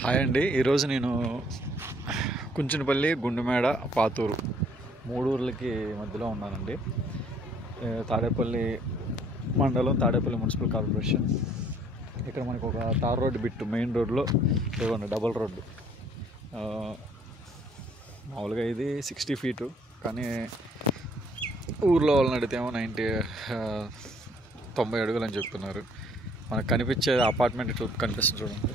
Hi అండి. ఈరోజు నేను కుంచినపల్లి, గుండుమేడ, పాతూరు 3 ఊర్లకి మధ్యలో ఉన్నానండి. తాడేపల్లి మండలం, తాడేపల్లి మున్సిపల్ కార్పొరేషన్. ఇక్కడ మనకు ఒక తార్ రోడ్డు బిట్టు మెయిన్ రోడ్లో ఇవ్వండి, డబల్ రోడ్డు. మామూలుగా ఇది 60 ఫీటు, కానీ ఊర్లో వాళ్ళని అడిగితేమో 90 అడుగులు అని చెప్తున్నారు. మనకు కనిపించే అపార్ట్మెంట్ ఇట్లా కనిపిస్తుంది చూడండి,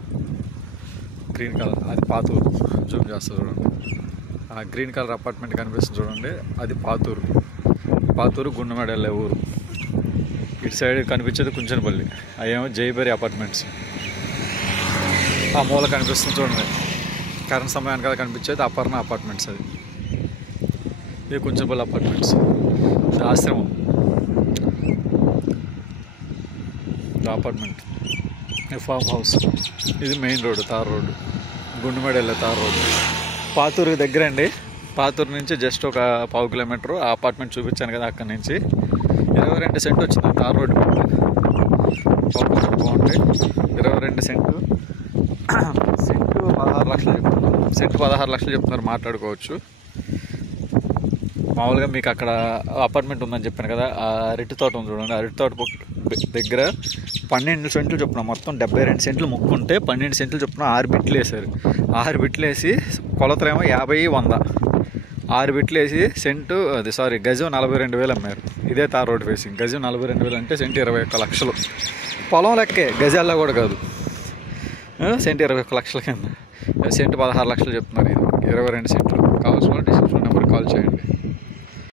గ్రీన్ కలర్, అది పాతూరు. జూమ్ చేస్తుంది చూడండి, ఆ గ్రీన్ కలర్ అపార్ట్మెంట్ కనిపిస్తుంది చూడండి, అది పాతూరు గుండుమేడ వెళ్ళే ఊరు. ఇటు సైడ్ కనిపించేది కుంచనపల్లి, అవేమో జైబెరీ అపార్ట్మెంట్స్. ఆ మూల కనిపిస్తుంది చూడండి, కరెంట్ సమయానికి కదా కనిపించేది అపర్ణ అపార్ట్మెంట్స్. అది ఇది కుంచనపల్లి అపార్ట్మెంట్స్. ఇది ఆశ్రమం, అపార్ట్మెంట్, ఫామ్ హౌస్. ఇది మెయిన్ రోడ్డు, తార్ రోడ్డు, గుండుమేడ వెళ్ళే తార్ రోడ్డు. పాతూరు దగ్గర అండి. పాతూరు నుంచి జస్ట్ ఒక 1/2 కిలోమీటరు. ఆ అపార్ట్మెంట్ చూపించాను కదా, అక్కడి నుంచి 22 సెంట్ వచ్చింది తార్ రోడ్డు. బాగుంటాయి. 22 సెంటు 16 లక్షలు చెప్తున్నారు. 16 లక్షలు చెప్తున్నారు, మాట్లాడుకోవచ్చు. మామూలుగా మీకు అక్కడ అపార్ట్మెంట్ ఉందని చెప్పాను కదా, ఆ అరటి తోట ఉంది చూడండి, అరటి తోట దగ్గర 12 సెంట్లు చొప్పున, మొత్తం 72 సెంట్లు ముక్కుంటే 12 సెంట్లు చొప్పున 6 బిట్లు వేశారు. 6 బిట్లు వేసి కొలతలేమో 50, 100. 6 బిట్లు వేసి గజం 42,000 అమ్మారు. ఇదే తార్ రోడ్ ఫేసింగ్. గజం 42,000 అంటే సెంటు 21 లక్షలు. పొలం లెక్కే, గజాల్లో కూడా కాదు. సెంటు 21 లక్షల కింద, సెంటు 16 లక్షలు చెప్తున్నారు. ఇది 22 సెంట్లు. కావాల్సిన డిస్క్రిప్షన్ నెంబర్కి కాల్ చేయండి.